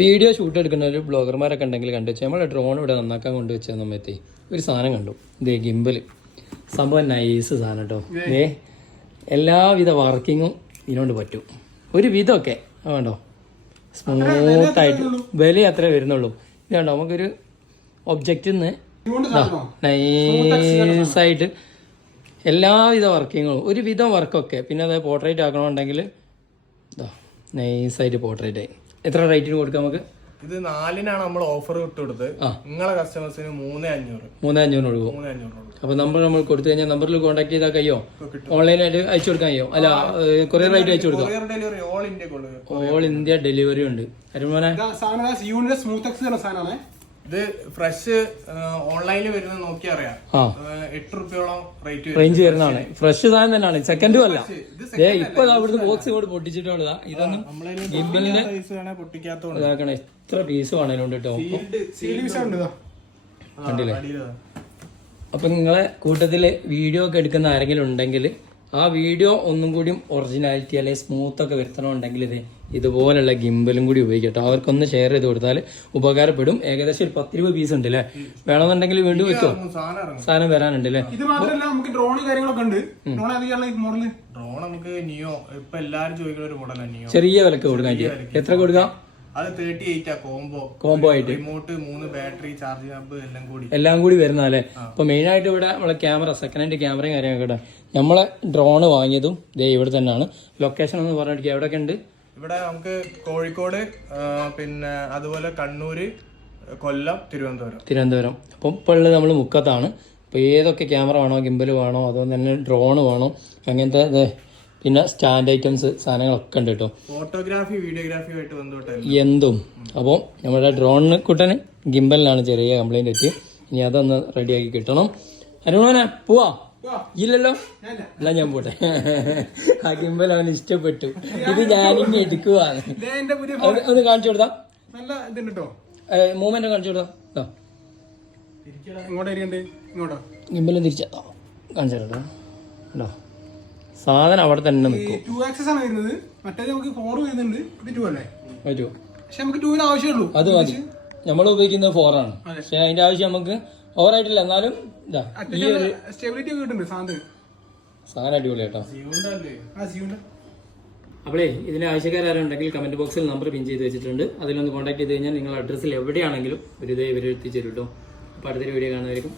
Video shoot എടുക്കുന്ന ഒരു ബ്ലോഗർമാരൊക്കെ ഉണ്ടെങ്കിൽ കണ്ടു വെച്ചാൽ നമ്മൾ ഡ്രോൺ ഇവിടെ നന്നാക്കാൻ കൊണ്ടുവച്ച സമയത്ത് ഒരു സാധനം കണ്ടു. ഇതേ ഗിംബൽ സംഭവം നൈസ് സാധനം കേട്ടോ. ഇതേ എല്ലാവിധ വർക്കിങ്ങും ഇതിനോണ്ട് പറ്റും. ഒരു വിധമൊക്കെ വേണ്ടോ സ്മൂത്തായിട്ട് വില അത്രേ വരുന്നുള്ളൂ. ഇത് കണ്ടോ നമുക്കൊരു ഒബ്ജക്റ്റിൽ നിന്ന് നൈസായിട്ട് എല്ലാവിധ വർക്കിങ്ങും ഒരു വിധം വർക്കൊക്കെ. പിന്നെ അതായത് പോർട്രേറ്റ് ആക്കണമെന്നുണ്ടെങ്കിൽ ഇതാ നൈസായിട്ട് പോർട്രേറ്റ് ആയി. എത്ര റേറ്റിന് കൊടുക്കാം നമുക്ക്? ഇത് 4-നാണ് നമ്മൾ ഓഫർ ഇട്ട് കൊടുത്തത്. നിങ്ങളെ കസ്റ്റമേഴ്സിന് 3,500 കൊടുക്കും. അപ്പൊ നമ്പർ നമ്മൾ കൊടുത്തു കഴിഞ്ഞാൽ നമ്പറിൽ കോൺടാക്ട് ചെയ്താൽ കഴിയോ? ഓൺലൈനായിട്ട് അയച്ചു കൊടുക്കാൻ കഴിയോ? അല്ല കൊറിയർ ആയിട്ട് അയച്ചു കൊടുക്കാം. ഓൾ ഇന്ത്യ ഡെലിവറി ഉണ്ട്. അരുമോനെ ഇത് ഫ്രഷ് ഓൺലൈനിൽ വരുന്നത് നോക്കി അറിയാം. 8 രൂപയോളം റേഞ്ച് വരുന്നതാണ്. ഫ്രഷ് സാധനം തന്നെയാണ്, സെക്കൻഡും അല്ല. ഇപ്പൊ അവിടുന്ന് ബോക്സ് കൂടെ പൊട്ടിച്ചിട്ടുള്ളതാ. ഇതൊന്നും ഗിംബലിന്റെ ഇതാക്കണ എത്ര പീസ് വേണേലുണ്ട് കേട്ടോ. കണ്ടില്ലേ? അപ്പൊ നിങ്ങളെ കൂട്ടത്തില് വീഡിയോ ഒക്കെ എടുക്കുന്ന ആരെങ്കിലും ഉണ്ടെങ്കിൽ ആ വീഡിയോ ഒന്നും കൂടി ഒറിജിനാലിറ്റി അല്ലെങ്കിൽ സ്മൂത്ത് ഒക്കെ വരുത്തണമെന്നുണ്ടെങ്കിൽ ഇതുപോലുള്ള ഗിംബലും കൂടി ഉപയോഗിക്കട്ടോ. അവർക്കൊന്ന് ഷെയർ ചെയ്ത് കൊടുത്താൽ ഉപകാരപ്പെടും. ഏകദേശം ഒരു 10 രൂപ പീസ് ഉണ്ട് അല്ലേ? വേണമെന്നുണ്ടെങ്കിൽ വീണ്ടും വെച്ചോ, സാധനം വരാനുണ്ട് അല്ലേ? ഇത് മാത്രമല്ല നമുക്ക് ഡ്രോൺ കാര്യങ്ങളൊക്കെ ഉണ്ട്. ഡ്രോൺ നമുക്ക് നിയോ ഇപ്പൊ എല്ലാരും ചോദിക്കുന്ന ഒരു മോഡലാണ് നിയോ. ചെറിയ വിലക്ക് കൊടുക്കാൻ. എത്ര കൊടുക്കാം? അത് 38 കോംബോ ആയിട്ട് റിമോട്ട് 3 ബാറ്ററി ചാർജിംഗ് ഹബ് എല്ലാം കൂടി വരുന്നല്ലേ? അപ്പൊ മെയിൻ ആയിട്ട് ഇവിടെ നമ്മളെ ക്യാമറ സെക്കൻഡ് ഹാൻഡ് ക്യാമറയും കാര്യങ്ങളൊക്കെ നമ്മളെ ഡ്രോണ് വാങ്ങിയതും ഇവിടെ തന്നെയാണ്. ലൊക്കേഷൻ എന്ന് പറഞ്ഞിട്ട് എവിടെയൊക്കെ ഉണ്ട്? ഇവിടെ നമുക്ക് കോഴിക്കോട്, പിന്നെ അതുപോലെ കണ്ണൂര്, കൊല്ലം, തിരുവനന്തപുരം. അപ്പം ഇപ്പോൾ ഉള്ളത് നമ്മൾ മുക്കത്താണ്. അപ്പോൾ ഏതൊക്കെ ക്യാമറ വേണോ, ഗിംബൽ വേണോ, അതുപോലെ തന്നെ ഡ്രോൺ വേണോ, അങ്ങനത്തെ പിന്നെ സ്റ്റാൻഡ് ഐറ്റംസ് സാധനങ്ങളൊക്കെ ഉണ്ട് കേട്ടോ. ഫോട്ടോഗ്രാഫി വീഡിയോഗ്രാഫി ആയിട്ട് ബന്ധപ്പെട്ട് എന്തും. അപ്പോൾ നമ്മുടെ ഡ്രോണിന് കുട്ടന് ഗിംബലിനാണ് ചെറിയ കംപ്ലൈൻറ്റ് പറ്റി. ഇനി അതൊന്ന് റെഡിയാക്കി കിട്ടണം. അരുണോനെ പോവാ? ഇല്ലല്ലോ, അല്ല ഞാൻ പോട്ടെ. ആ ഗിംബൽ അവന് ഇഷ്ടപ്പെട്ടു. ഇത് ഞാനിങ്ങനെ എടുക്കുവാണ്. ഒന്ന് കാണിച്ചു കൊടുത്താ മൂവ്മെന്റ് കാണിച്ചു കൊടുത്താ. ഗിംബലും തിരിച്ചാ കാണിച്ചു തരട്ടോ. ഉണ്ടോ സാധനം അവിടെ തന്നെ നിൽക്കും. അത് മതി. നമ്മൾ ഉപയോഗിക്കുന്നത് 4 ആണ്. പക്ഷെ അതിന്റെ ആവശ്യം നമുക്ക് ഓവറായിട്ടില്ല. എന്നാലും ഈ ഒരു സാധനം അടിപൊളി കേട്ടോ. അപ്പോഴേ ഇതിന്റെ ആവശ്യക്കാരുണ്ടെങ്കിൽ കമന്റ് ബോക്സിൽ നമ്പർ പിൻ ചെയ്ത് വെച്ചിട്ടുണ്ട്. അതിലൊന്ന് കോൺടാക്ട് ചെയ്ത് കഴിഞ്ഞാൽ നിങ്ങൾ അഡ്രസ്സിൽ എവിടെയാണെങ്കിലും ഒരു ഇവരെത്തിച്ചു തരും കേട്ടോ. അപ്പോൾ അടുത്തൊരു വീഡിയോ കാണുന്നതായിരിക്കും.